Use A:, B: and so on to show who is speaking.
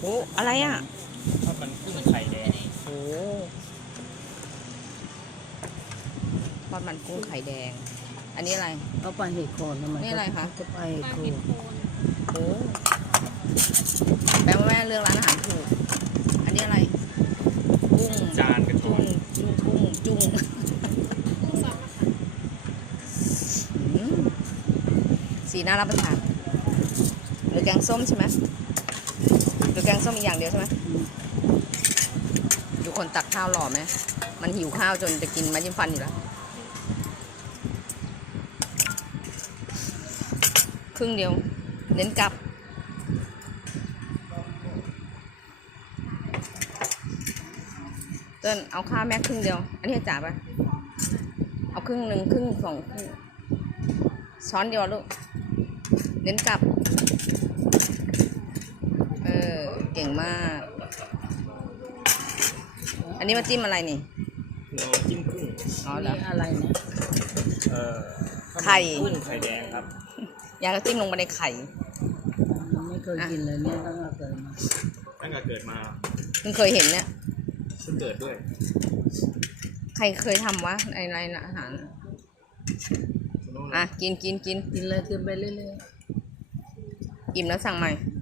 A: อะไรอ่ะ
B: ทอดมันกุ้งไข่แดง
A: โอ้ทอดมันกุ้งไข่แดงอันนี้อะไร
C: เอาปลาเห็ดโคนทำไม
A: นี่อะไรคะ
C: จะปลาเห็ดโคน
A: โอ้แปลว่าแม่เลือกร้านอาหารถูกอันนี้อะไรกุ้ง
B: จานกระชอน
A: จุ้งอืมสีน่ารับประทานหรือแกงส้มใช่ไหมหรือแกงส้มอีกอย่างเดียวใช่ไหมดูคนตักข้าวหล่อไหมมันหิวข้าวจนจะกินไม้จิ้มฟันอยู่แล้วครึ่งเดียวเน้นกลับเติ้ลเอาข้าวแม่ครึ่งเดียวอันนี้จ่าปะเอาครึ่งหนึ่งครึ่งสองครึ่งช้อนเดียวลูกเน้นกลับเก่งมากอันนี้มาจิ้มอะไรนี่
B: เราจิ้มกุ้ง
A: อ๋อเหรอ
C: นี่อะไรนะ
A: ไข่
B: กุ้งไข่แดงครับ
A: อยากจะจิ้มลงไปในไข่
C: ไม่เคยกินเลยเนี่ยตั้งแต่เกิดมา
A: เพิ่งเคยเห็นเนี่ย
B: เพิ่งเกิดด้วย
A: ใครเคยทำวะในอาหารกิน
C: กินเลยกินไปเรื่อย
A: อิ่มแล้วสั่งใหม่
C: ๆ